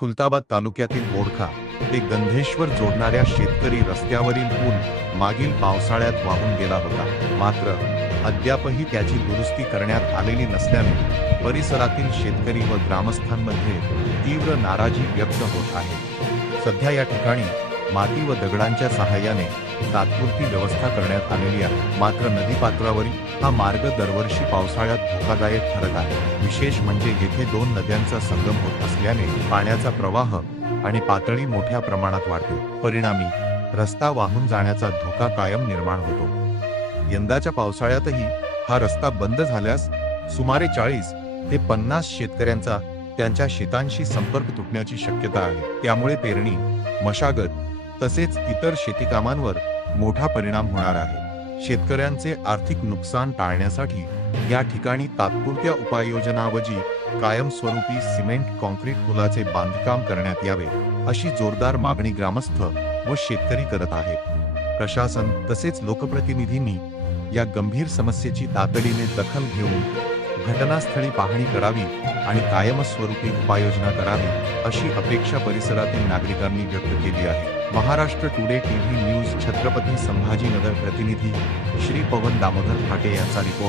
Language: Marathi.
खुलताबाद तालुक्यातील बोडखा ते गंधेश्वर जोडणाऱ्या शेतकरी रस्त्यावरील पूल मागील पावसाळ्यात वाहून गेला होता। मात्र अद्यापही त्याची दुरुस्ती करण्यात आलेली नसल्याने परिसरातील शेतकरी व ग्रामस्थांमध्ये तीव्र नाराजी व्यक्त होत आहे। सध्या या ठिकाणी माती व दगडांच्या सहाय्याने तात्पुरती व्यवस्था करण्यात आलेली आहे। मात्र नदीपात्रावरील हा मार्ग दरवर्षी पावसाळ्यात धोकादायक ठरत आहे। विशेष म्हणजे येथे दोन नद्यांचा संगम होत असल्याने पाण्याचा प्रवाह आणि पातळी मोठ्या प्रमाणात वाढते। परिणामी रस्ता वाहून जाण्याचा धोका कायम निर्माण होतो। यंदाच्या पावसाळ्यातही हा रस्ता बंद झाल्यास सुमारे 40 ते 50 शेतकऱ्यांचा त्यांच्या शेतांशी संपर्क तुटण्याची शक्यता आहे। त्यामुळे पेरणी, मशागत तसेच इतर शेतीकामांवर मोठा परिणाम होणार आहे। शेतकऱ्यांचे आर्थिक नुकसान टाळण्यासाठी या ठिकाणी तात्पुरत्या उपाययोजनाऐवजी कायमस्वरूपी सिमेंट काँक्रीट पुलाचे बांधकाम करण्यात यावे, अशी जोरदार मागणी ग्रामस्थ व शेतकरी करत आहेत। प्रशासन तसेच लोकप्रतिनिधींनी या गंभीर समस्येची तातडीने दखल घेऊन घटनास्थळी पाहणी करावी आणि कायमस्वरूपी उपाययोजना करावी, अशी अपेक्षा परिसरातील नागरिकांनी व्यक्त केली आहे। Maharashtra today TV news Chhatrapati Sambhajinagar प्रतिनिधी श्री पवन दामोदर फाटे यांचा रिपोर्ट।